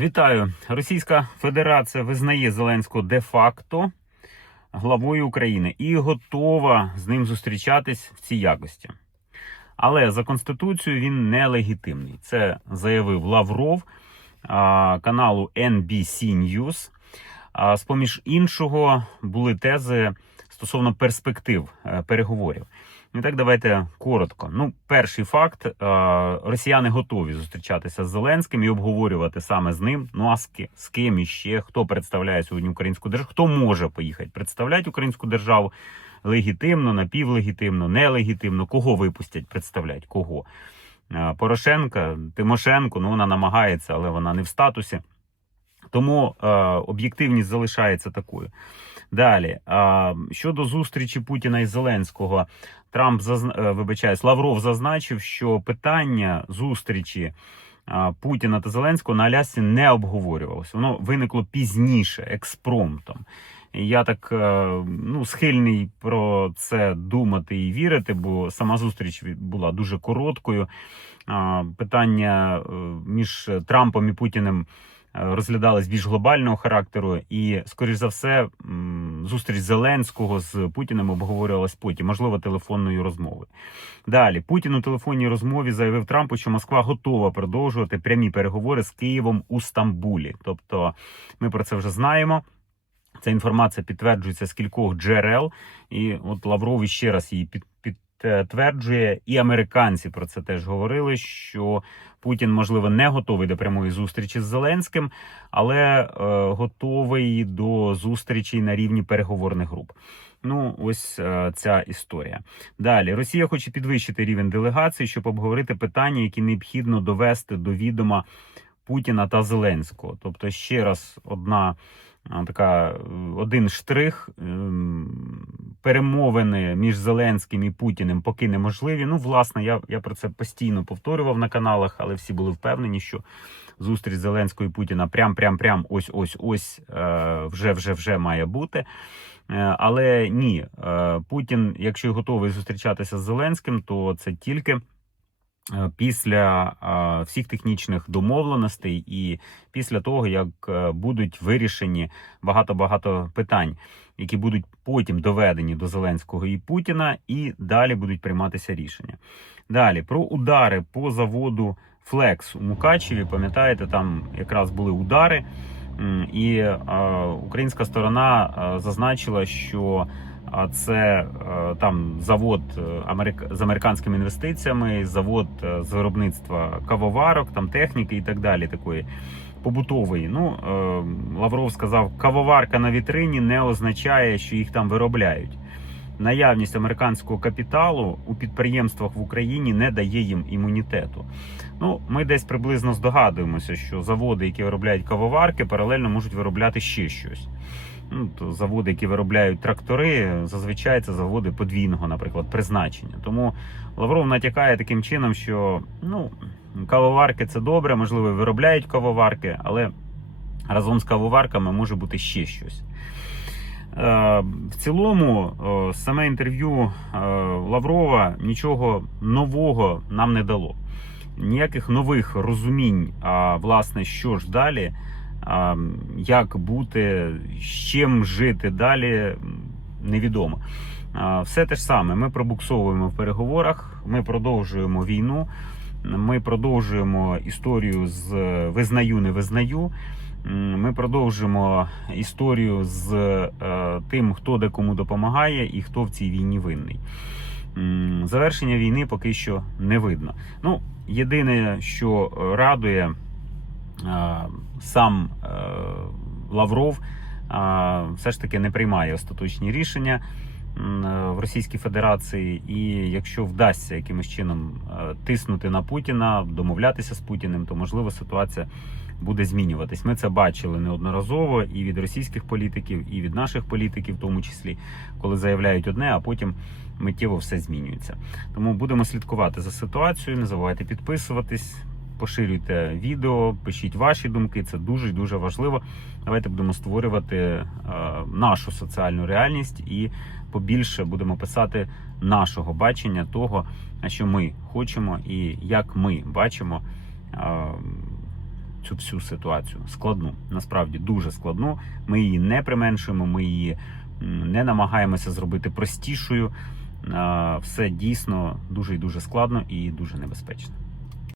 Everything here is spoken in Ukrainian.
Вітаю! Російська Федерація визнає Зеленського де-факто главою України і готова з ним зустрічатись в цій якості. Але за конституцією він нелегітимний. Це заявив Лавров а, каналу NBC News. А з поміж іншого були тези стосовно перспектив е, переговорів. І так давайте коротко. Ну, перший факт: е, росіяни готові зустрічатися з Зеленським і обговорювати саме з ним. Ну а з з ким іще хто представляє сьогодні українську державу? Хто може поїхати представляти українську державу легітимно, напівлегітимно, нелегітимно? Кого випустять представлять? Кого? Е, Порошенка, Тимошенко, ну вона намагається, але вона не в статусі. Тому е, об'єктивність залишається такою. Далі е, щодо зустрічі Путіна і Зеленського, Трамп зазна... е, вибачаюсь, Лавров зазначив, що питання зустрічі е, Путіна та Зеленського на Алясці не обговорювалося. Воно виникло пізніше, експромтом. Я так е, ну, схильний про це думати і вірити, бо сама зустріч була дуже короткою. Питання е, між Трампом і Путіним розглядались більш глобального характеру, і, скоріш за все, зустріч Зеленського з Путіним обговорювалась потім, можливо, телефонною розмовою. Далі Путін у телефонній розмові заявив Трампу, що Москва готова продовжувати прямі переговори з Києвом у Стамбулі. Тобто, ми про це вже знаємо. Ця інформація підтверджується з кількох джерел, і от Лавров ще раз її під, підтверджує, і американці про це теж говорили. Що Путін, можливо, не готовий до прямої зустрічі з Зеленським, але е, готовий до зустрічей на рівні переговорних груп. Ну, ось е, ця історія. Далі Росія хоче підвищити рівень делегації, щоб обговорити питання, які необхідно довести до відома Путіна та Зеленського. Тобто, ще раз одна така е, один штрих. ем, Перемовини між Зеленським і Путіним поки неможливі. Ну, власне, я, я про це постійно повторював на каналах, але всі були впевнені, що зустріч Зеленського і Путіна прям, прям, прям ось, ось, ось е, вже, вже, вже має бути. Е, Але ні, е, Путін, якщо готовий зустрічатися з Зеленським, то це тільки після е, всіх технічних домовленостей і після того, як е, будуть вирішені багато-багато питань, які будуть потім доведені до Зеленського і Путіна, і далі будуть прийматися рішення. Далі про удари по заводу Флекс у Мукачеві. Пам'ятаєте, там якраз були удари. І е, українська сторона е, зазначила, що е, це е, там завод е, з американськими інвестиціями, завод е, з виробництва кавоварок, там техніки і так далі. Такої побутової. Ну Лавров сказав, кавоварка на вітрині не означає, що їх там виробляють. Наявність американського капіталу у підприємствах в Україні не дає їм імунітету. Ну, ми десь приблизно здогадуємося, що заводи, які виробляють кавоварки, паралельно можуть виробляти ще щось. Ну, заводи, які виробляють трактори, зазвичай це заводи подвійного, наприклад, призначення. Тому Лавров натякає таким чином, що ну, кавоварки це добре, можливо, виробляють кавоварки, але разом з кавоварками може бути ще щось. Е, В цілому, е, саме інтерв'ю е, Лаврова нічого нового нам не дало. Ніяких нових розумінь, а власне, що ж далі, як бути, з чим жити далі, невідомо. Все те ж саме. Ми пробуксовуємо в переговорах, ми продовжуємо війну, ми продовжуємо історію з визнаю, не визнаю. Ми продовжуємо історію з е, тим, хто де кому допомагає і хто в цій війні винний. Завершення війни поки що не видно. Ну, єдине, що радує, сам е, Лавров все ж таки не приймає остаточні рішення е, в Російській Федерації, і якщо вдасться якимось чином е, тиснути на Путіна, домовлятися з Путіним, то можливо ситуація буде змінюватись. Ми це бачили неодноразово і від російських політиків, і від наших політиків, в тому числі, коли заявляють одне, а потім миттєво все змінюється. Тому будемо слідкувати за ситуацією. Не забувайте підписуватись, поширюйте відео, пишіть ваші думки. Це дуже дуже важливо. Давайте будемо створювати е, нашу соціальну реальність і побільше будемо писати нашого бачення того, що ми хочемо, і як ми бачимо. е, цю всю ситуацію. Складну, насправді дуже складну. Ми її не применшуємо, ми її не намагаємося зробити простішою. Е, Все дійсно дуже і дуже складно і дуже небезпечно.